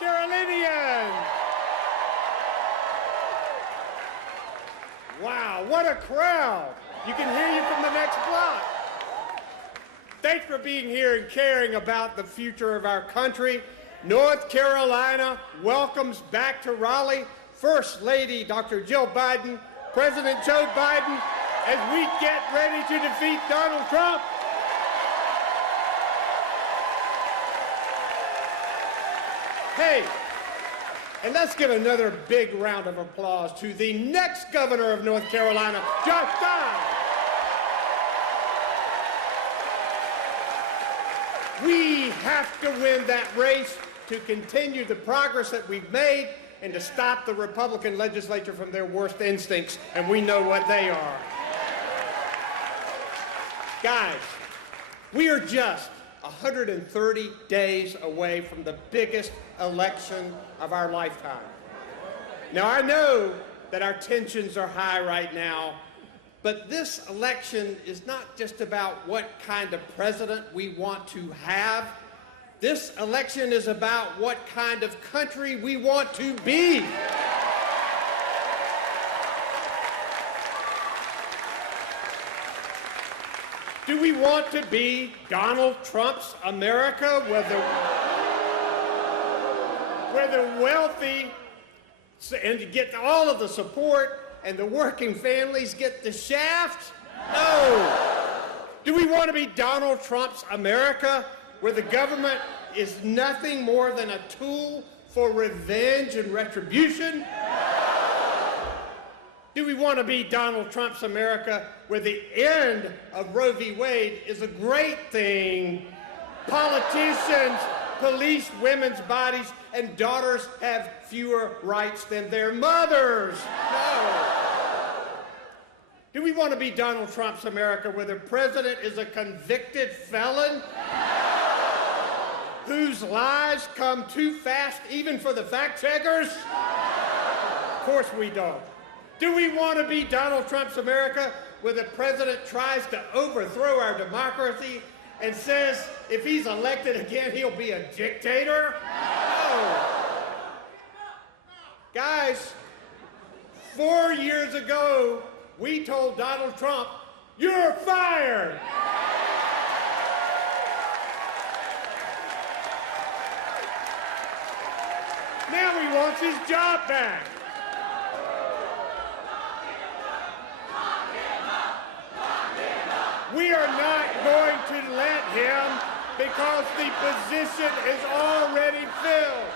North Carolinians. Wow, what a crowd. You can hear you from the next block. Thanks for being here and caring about the future of our country. North Carolina welcomes back to Raleigh First Lady Dr. Jill Biden, President Joe Biden, as we get ready to defeat Donald Trump. Hey, and let's give another big round of applause to the next governor of North Carolina, Josh Stein. We have to win that race to continue the progress that we've made and to stop the Republican legislature from their worst instincts, and we know what they are. Guys, we are just 130 days away from the biggest election of our lifetime. Now, I know that our tensions are high right now, but this election is not just about what kind of president we want to have. This election is about what kind of country we want to be. Do we want to be Donald Trump's America, where the wealthy and get all of the support and the working families get the shaft? No. Do we want to be Donald Trump's America, where the government is nothing more than a tool for revenge and retribution? Do we want to be Donald Trump's America, where the end of Roe v. Wade is a great thing? Politicians police women's bodies and daughters have fewer rights than their mothers. No. Do we want to be Donald Trump's America, where the president is a convicted felon whose lies come too fast even for the fact checkers? Of course we don't. Do we want to be Donald Trump's America, where the president tries to overthrow our democracy and says if he's elected again, he'll be a dictator? No. Guys, 4 years ago, we told Donald Trump, "You're fired." Now he wants his job back. We are not going to let him, because the position is already filled.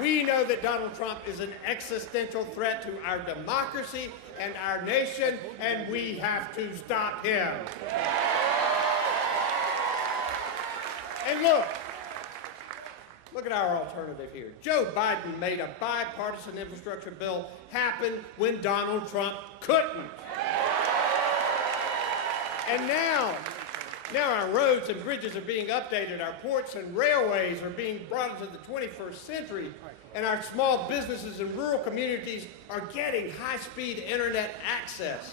We know that Donald Trump is an existential threat to our democracy and our nation, and we have to stop him. And look at our alternative here. Joe Biden made a bipartisan infrastructure bill happen when Donald Trump couldn't. And now our roads and bridges are being updated, our ports and railways are being brought into the 21st century, and our small businesses in rural communities are getting high-speed internet access.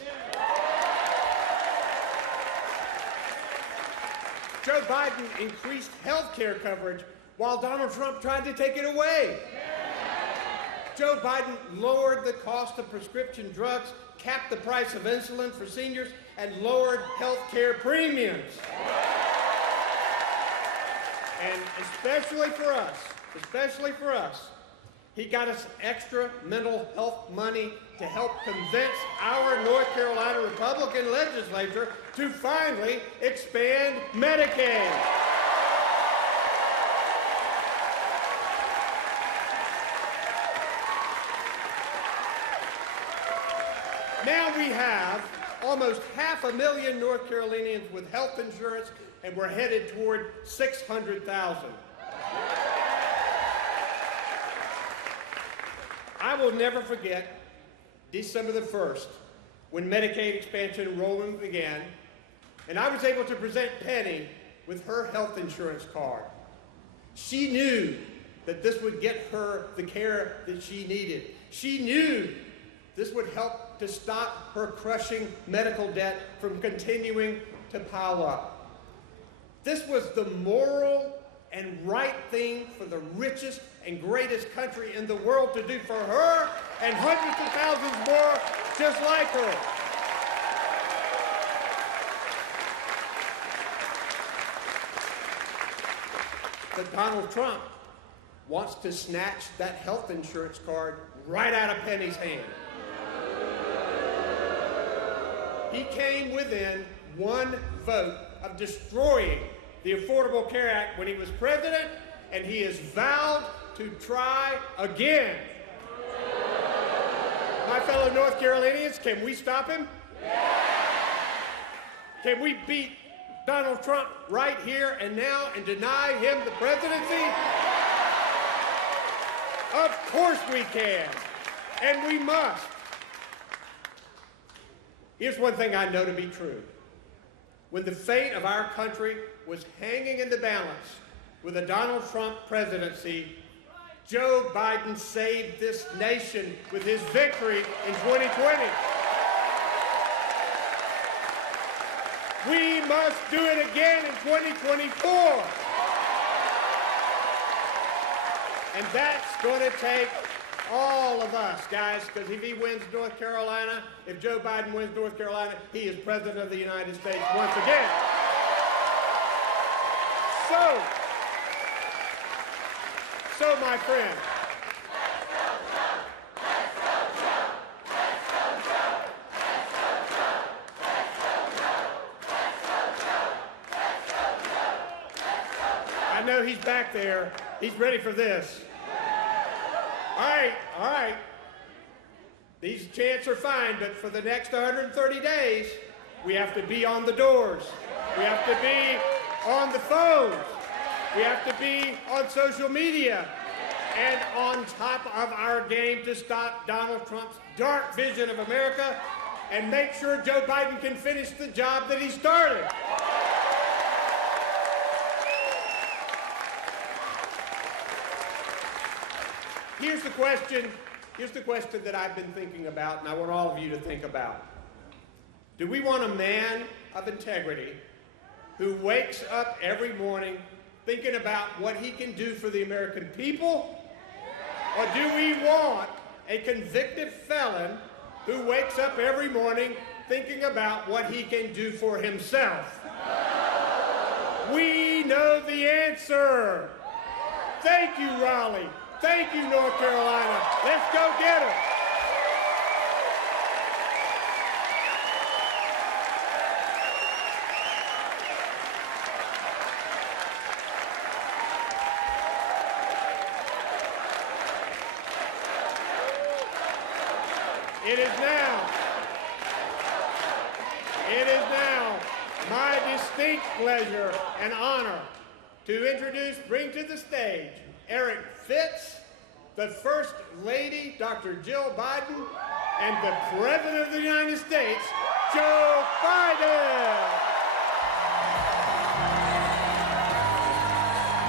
Joe Biden increased health care coverage while Donald Trump tried to take it away. Joe Biden lowered the cost of prescription drugs, capped the price of insulin for seniors, and lowered health care premiums. And especially for us, he got us extra mental health money to help convince our North Carolina Republican legislature to finally expand Medicaid. Now we have almost 500,000 North Carolinians with health insurance, and we're headed toward 600,000. I will never forget December the 1st, when Medicaid expansion rolling began, and I was able to present Penny with her health insurance card. She knew that this would get her the care that she needed. She knew this would help to stop her crushing medical debt from continuing to pile up. This was the moral and right thing for the richest and greatest country in the world to do for her and hundreds of thousands more just like her. But Donald Trump wants to snatch that health insurance card right out of Penny's hand. He came within one vote of destroying the Affordable Care Act when he was president, and he has vowed to try again. My fellow North Carolinians, can we stop him? Can we beat Donald Trump right here and now and deny him the presidency? Of course we can, and we must. Here's one thing I know to be true. When the fate of our country was hanging in the balance with a Donald Trump presidency, Joe Biden saved this nation with his victory in 2020. We must do it again in 2024. And that's going to take all of us, guys, because if he wins North Carolina, if Joe Biden wins North Carolina, he is President of the United States once again. So my friend, I know he's back there. He's ready for this. All right. These chants are fine, but for the next 130 days, we have to be on the doors. We have to be on the phones. We have to be on social media and on top of our game to stop Donald Trump's dark vision of America and make sure Joe Biden can finish the job that he started. Here's the question that I've been thinking about, and I want all of you to think about. Do we want a man of integrity who wakes up every morning thinking about what he can do for the American people? Or do we want a convicted felon who wakes up every morning thinking about what he can do for himself? We know the answer. Thank you, Raleigh. Thank you, North Carolina. Let's go get her. It is now my distinct pleasure and honor to bring to the stage Eric Fitz, the First Lady, Dr. Jill Biden, and the President of the United States, Joe Biden.